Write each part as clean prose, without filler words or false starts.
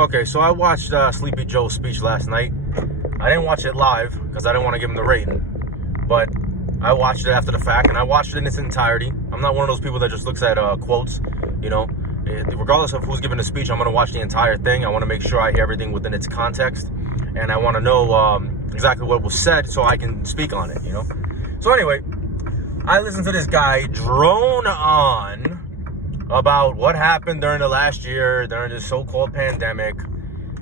Okay, so I watched Sleepy Joe's speech last night. I didn't watch it live because I didn't want to give him the rating. But I watched it after the fact, and I watched it in its entirety. I'm not one of those people that just looks at quotes, you know. Regardless of who's giving the speech, I'm going to watch the entire thing. I want to make sure I hear everything within its context. And I want to know exactly what was said so I can speak on it, you know. So anyway, I listened to this guy drone on about what happened during the last year, during this so-called pandemic.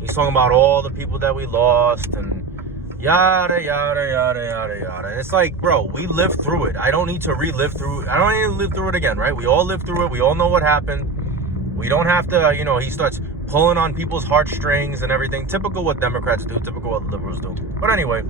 He's talking about all the people that we lost and yada, yada, yada, yada, yada. And it's like, bro, we lived through it. I don't need to relive through it. I don't need to live through it again, right? We all lived through it. We all know what happened. We don't have to, you know, he starts pulling on people's heartstrings and everything. Typical what Democrats do, typical what liberals do. But anyway,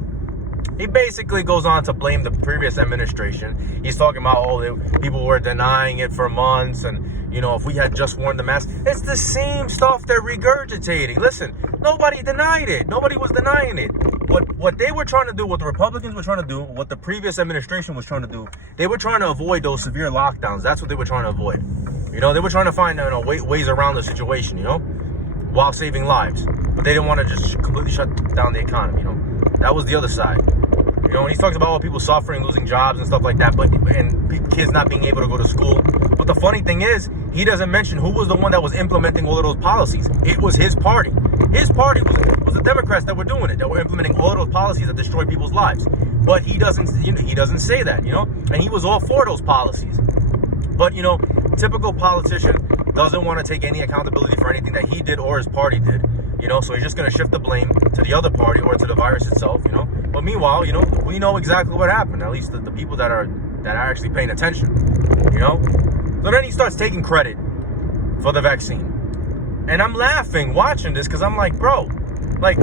he basically goes on to blame the previous administration. He's talking about, people were denying it for months, and, you know, if we had just worn the mask. It's the same stuff they're regurgitating. Listen, nobody denied it. Nobody was denying it. What they were trying to do, what the Republicans were trying to do, what the previous administration was trying to do, they were trying to avoid those severe lockdowns. That's what they were trying to avoid. You know, they were trying to find ways around the situation, you know, while saving lives. But they didn't want to just completely shut down the economy, you know. That was the other side. You know, when he talks about all people suffering, losing jobs and stuff like that, and kids not being able to go to school. But the funny thing is, he doesn't mention who was the one that was implementing all of those policies. It was his party. His party was the Democrats that were doing it, that were implementing all of those policies that destroy people's lives. But he doesn't, you know, he doesn't say that, you know, and he was all for those policies. But, you know, typical politician doesn't want to take any accountability for anything that he did or his party did. You know, so he's just going to shift the blame to the other party or to the virus itself, you know. But meanwhile, you know, we know exactly what happened, at least the people that are actually paying attention, you know. So then he starts taking credit for the vaccine. And I'm laughing watching this because I'm like, bro, like,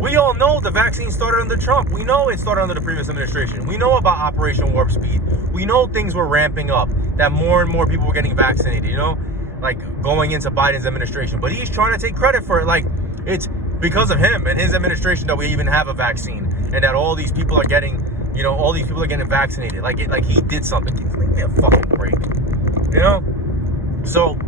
we all know the vaccine started under Trump. We know it started under the previous administration. We know about Operation Warp Speed. We know things were ramping up, that more and more people were getting vaccinated, you know, like going into Biden's administration. But he's trying to take credit for it. Like, it's because of him and his administration that we even have a vaccine, and that all these people are getting, you know, all these people are getting vaccinated. Like he did something. Give me a fucking break, you know? So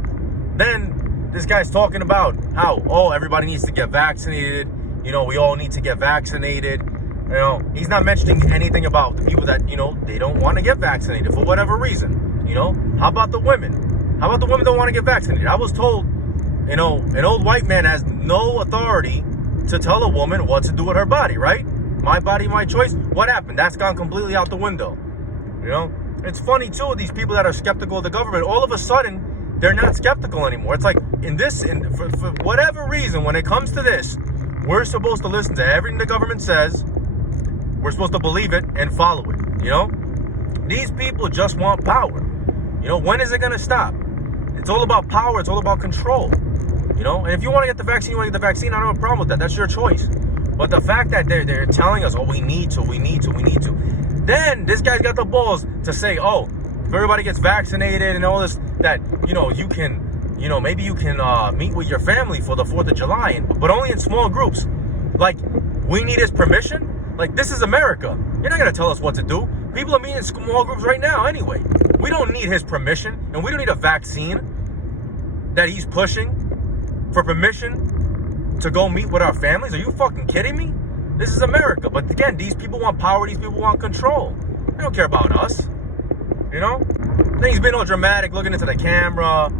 then this guy's talking about how, everybody needs to get vaccinated. You know, we all need to get vaccinated. You know, he's not mentioning anything about the people that, you know, they don't want to get vaccinated for whatever reason. You know, how about the women? How about the women don't want to get vaccinated? I was told, you know, an old white man has no authority to tell a woman what to do with her body, right? My body, my choice. What happened? That's gone completely out the window. You know, it's funny too, these people that are skeptical of the government, all of a sudden, they're not skeptical anymore. It's like, for whatever reason, when it comes to this, we're supposed to listen to everything the government says. We're supposed to believe it and follow it, you know? These people just want power. You know, when is it going to stop? It's all about power. It's all about control. You know, and if you want to get the vaccine, you want to get the vaccine. I don't have a problem with that. That's your choice. But the fact that they're telling us, we need to. Then this guy's got the balls to say, if everybody gets vaccinated and all this, that, you know, you can, you know, maybe you can meet with your family for the 4th of July, but only in small groups. Like, we need his permission? Like, this is America. You're not going to tell us what to do. People are meeting in small groups right now anyway. We don't need his permission, and we don't need a vaccine that he's pushing for permission to go meet with our families. Are you fucking kidding me? This is America. But again, these people want power. These people want control. They don't care about us. You know? Then he's been all dramatic, looking into the camera.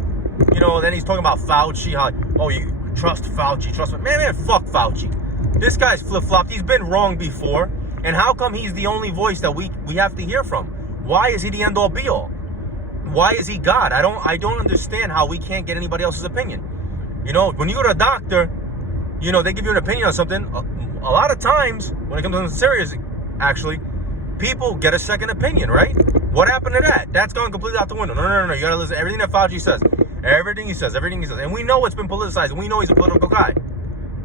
You know, then he's talking about Fauci. How, you trust Fauci, trust me. Man, fuck Fauci. This guy's flip-flopped. He's been wrong before. And how come he's the only voice that we have to hear from? Why is he the end-all be-all? Why is he God? I don't understand how we can't get anybody else's opinion. You know, when you go to a doctor, you know, they give you an opinion on something. A lot of times, when it comes to something serious, actually, people get a second opinion, right? What happened to that? That's gone completely out the window. No. You got to listen to everything that Fauci says. Everything he says. And we know it's been politicized. And we know he's a political guy.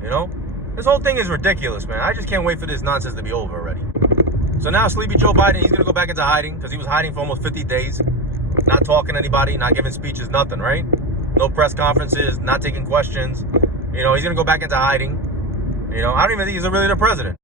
You know? This whole thing is ridiculous, man. I just can't wait for this nonsense to be over already. So now Sleepy Joe Biden, he's going to go back into hiding because he was hiding for almost 50 days. Not talking to anybody, not giving speeches, nothing, right? No press conferences, not taking questions. You know, he's going to go back into hiding. You know, I don't even think he's really the president.